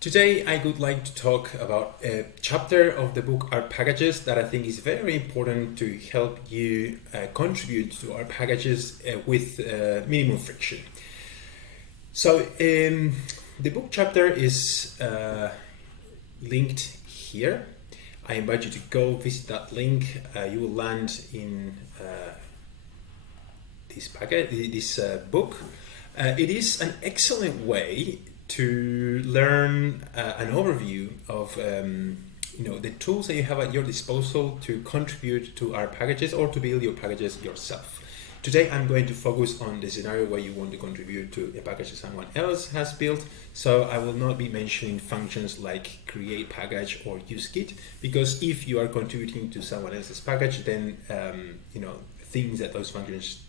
Today, I would like to talk about a chapter of the book R Packages that I think is very important to help you contribute to R Packages with minimum friction. So, the book chapter is linked here. I invite you to go visit that link. You will land in this book. It is an excellent way to learn an overview of the tools that you have at your disposal to contribute to our packages or to build your packages yourself. Today I'm going to focus on the scenario where you want to contribute to a package that someone else has built, so I will not be mentioning functions like create package or use git, because if you are contributing to someone else's package, then things that those functions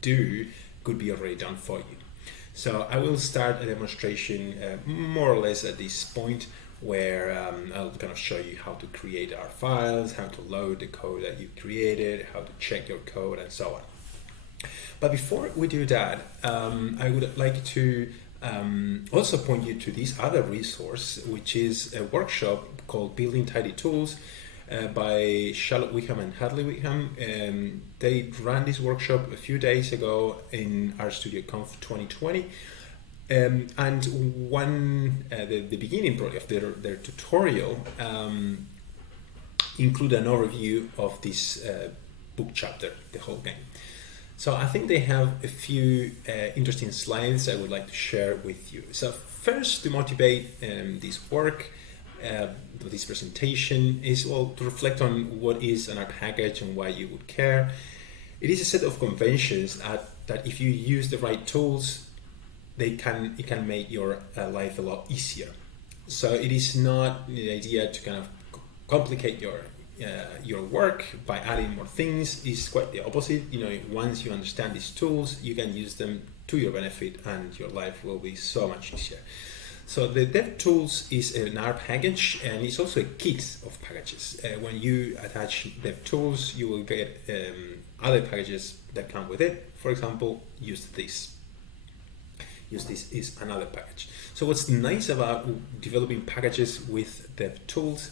do could be already done for you. So I will start a demonstration more or less at this point where I'll kind of show you how to create our files, how to load the code that you created, how to check your code, and so on. But before we do that, I would like to also point you to this other resource, which is a workshop called Building Tidy Tools by Charlotte Wickham and Hadley Wickham. They ran this workshop a few days ago in RStudioConf 2020. And the beginning probably of their tutorial include an overview of this book chapter, the whole game. So I think they have a few interesting slides I would like to share with you. So first, to motivate this work, this presentation is to reflect on what is an R package and why you would care. It is a set of conventions that if you use the right tools, it can make your life a lot easier. So it is not the idea to kind of complicate your work by adding more things. It's quite the opposite. Once you understand these tools, you can use them to your benefit and your life will be so much easier. So the DevTools is an R package, and it's also a kit of packages. When you attach DevTools, you will get other packages that come with it. For example, use this. Use this is another package. So what's nice about developing packages with DevTools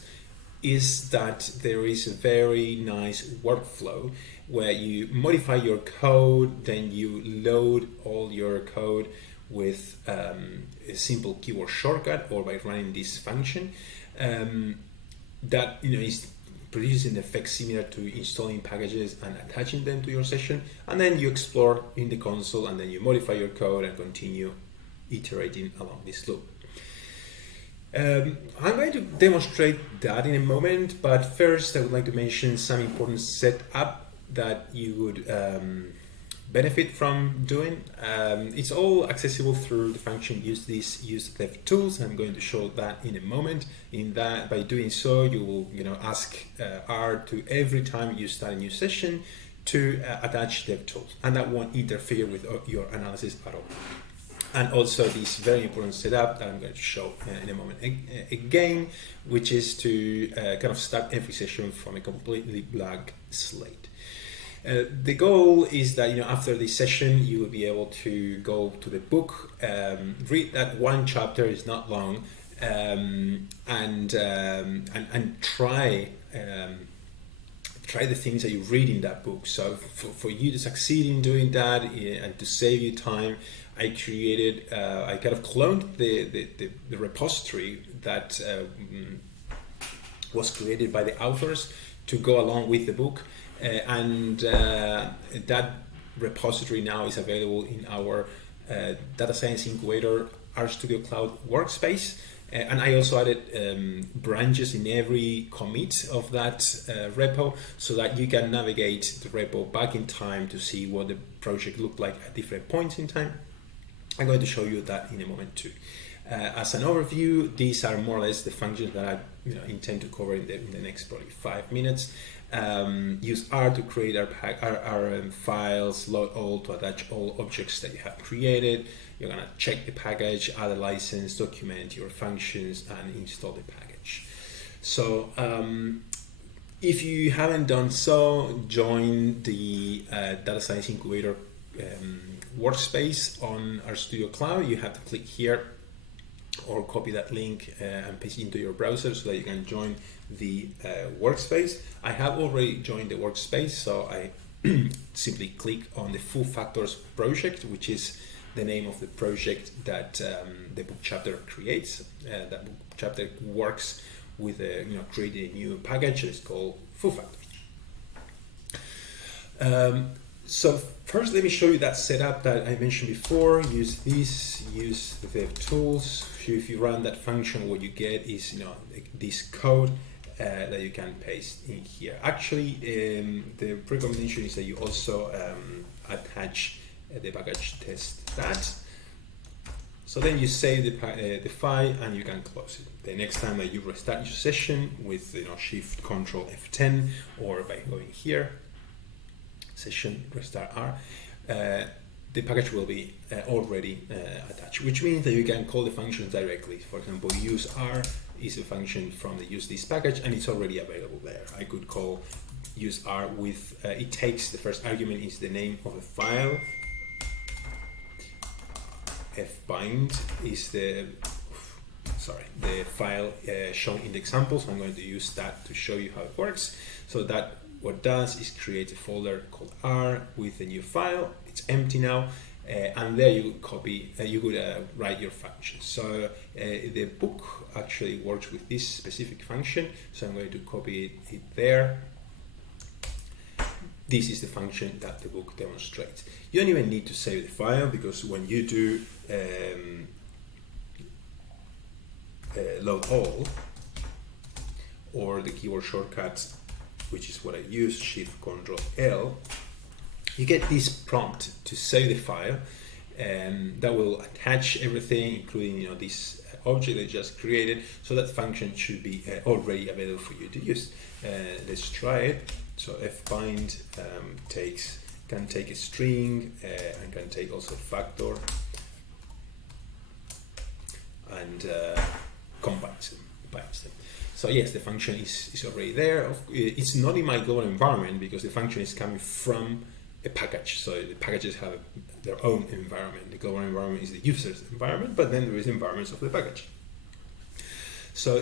is that there is a very nice workflow where you modify your code, then you load all your code with a simple keyboard shortcut or by running this function that is producing an effect similar to installing packages and attaching them to your session, and then you explore in the console and then you modify your code and continue iterating along this loop. I'm going to demonstrate that in a moment, but first I would like to mention some important setup that you would benefit from doing. It's all accessible through the function use DevTools. I'm going to show that in a moment. By doing so, you will ask R to every time you start a new session to attach DevTools, and that won't interfere with your analysis at all. And also this very important setup that I'm going to show in a moment again, which is to kind of start every session from a completely blank slate. The goal is that after this session you will be able to go to the book, read that one chapter, is not long, and try the things that you read in that book. So for you to succeed in doing that and to save you time, I created, I kind of cloned the repository that was created by the authors to go along with the book. And that repository now is available in our Data Science Incubator RStudio Cloud workspace. And I also added branches in every commit of that repo so that you can navigate the repo back in time to see what the project looked like at different points in time. I'm going to show you that in a moment too. As an overview, these are more or less the functions that I intend to cover in the next probably 5 minutes. Use R to create our files, load all to attach all objects that you have created. You're going to check the package, add a license, document your functions, and install the package. So if you haven't done so, join the Data Science Incubator workspace on RStudio Cloud. You have to click here or copy that link and paste it into your browser so that you can join the workspace. I have already joined the workspace, so I simply click on the Full Factors project, which is the name of the project that the book chapter creates. That book chapter works with creating a new package. It's called Full Factors. So first, let me show you that setup that I mentioned before. Use the tools. If you run that function, what you get is this code that you can paste in here. Actually, the recommendation is that you also attach the package test that. So then you save the file and you can close it. The next time that you restart your session with Shift Control F10 or by going here, session restart R, the package will be already attached, which means that you can call the functions directly. For example, use R is a function from the use this package and it's already available there. I could call use R with, it takes the first argument is the name of the file. fbind is the file shown in the example, so I'm going to use that to show you how it works. So that what does is create a folder called R with a new file. It's empty now, and there you copy. You could write your function. So the book actually works with this specific function. So I'm going to copy it there. This is the function that the book demonstrates. You don't even need to save the file, because when you do load all, or the keyboard shortcut, which is what I use, Shift Control L, you get this prompt to save the file, and that will attach everything, including this object they just created. So that function should be already available for you to use. Let's try it. So fbind can take a string and can take also a factor and combines them. So yes, the function is already there. It's not in my global environment because the function is coming from a package. So the packages have their own environment. The global environment is the user's environment, but then there is environments of the package. So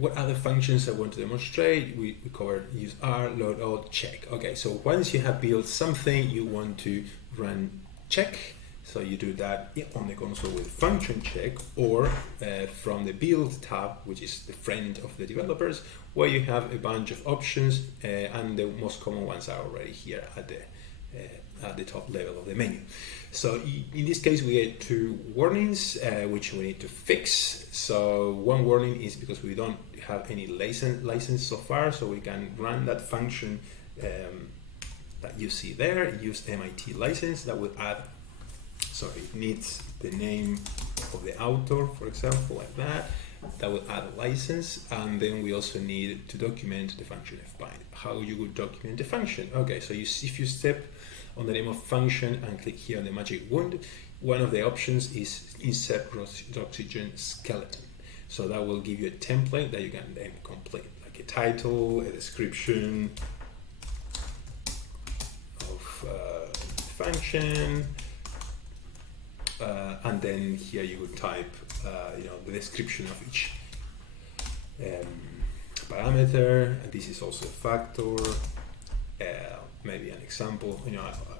what other functions I want to demonstrate? We covered use R, load all, check. Okay, so once you have built something, you want to run check. So you do that on the console with function check, or from the build tab, which is the friend of the developers, where you have a bunch of options, and the most common ones are already here at the top level of the menu. So in this case, we get two warnings, which we need to fix. So one warning is because we don't have any license so far, so we can run that function that you see there, use MIT license. That will add, so it needs the name of the author, for example, like that. That will add a license, and then we also need to document the function fbind. How you would document the function? Okay, so if you step on the name of function and click here on the magic wand, one of the options is insert oxygen skeleton. So that will give you a template that you can then complete, like a title, a description of function, and then here you would type the description of each parameter. And this is also a factor, maybe an example.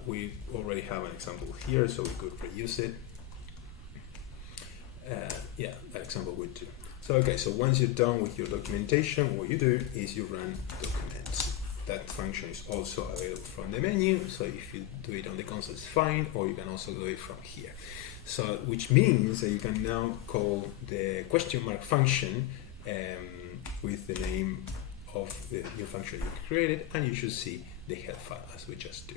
We already have an example here, so we could reuse it. Yeah, that example would do. So okay, so once you're done with your documentation, what you do is you run documents. That function is also available from the menu, so if you do it on the console, it's fine, or you can also do it from here. So, which means that you can now call the question mark function with the name of the new function you created, and you should see the head file as we just do.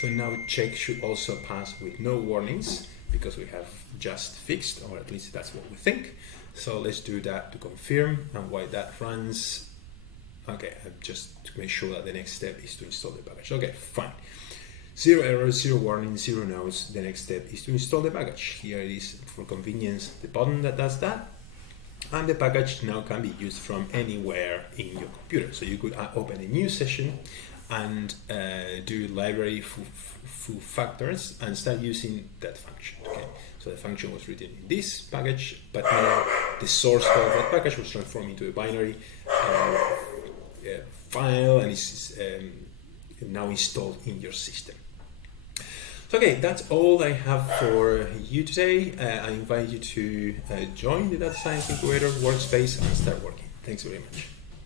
So now check should also pass with no warnings, because we have just fixed, or at least that's what we think. So let's do that to confirm, and while that runs, okay, just to make sure that the next step is to install the package. Okay, fine. 0 errors, 0 warnings, 0 nodes. The next step is to install the package. Here it is, for convenience, the button that does that. And the package now can be used from anywhere in your computer. So you could open a new session and do library full factors and start using that function. Okay, So the function was written in this package, but now the source code of that package was transformed into a binary file and is now installed in your system. So okay, that's all I have for you today. I invite you to join the Data Science Incubator workspace and start working. Thanks very much.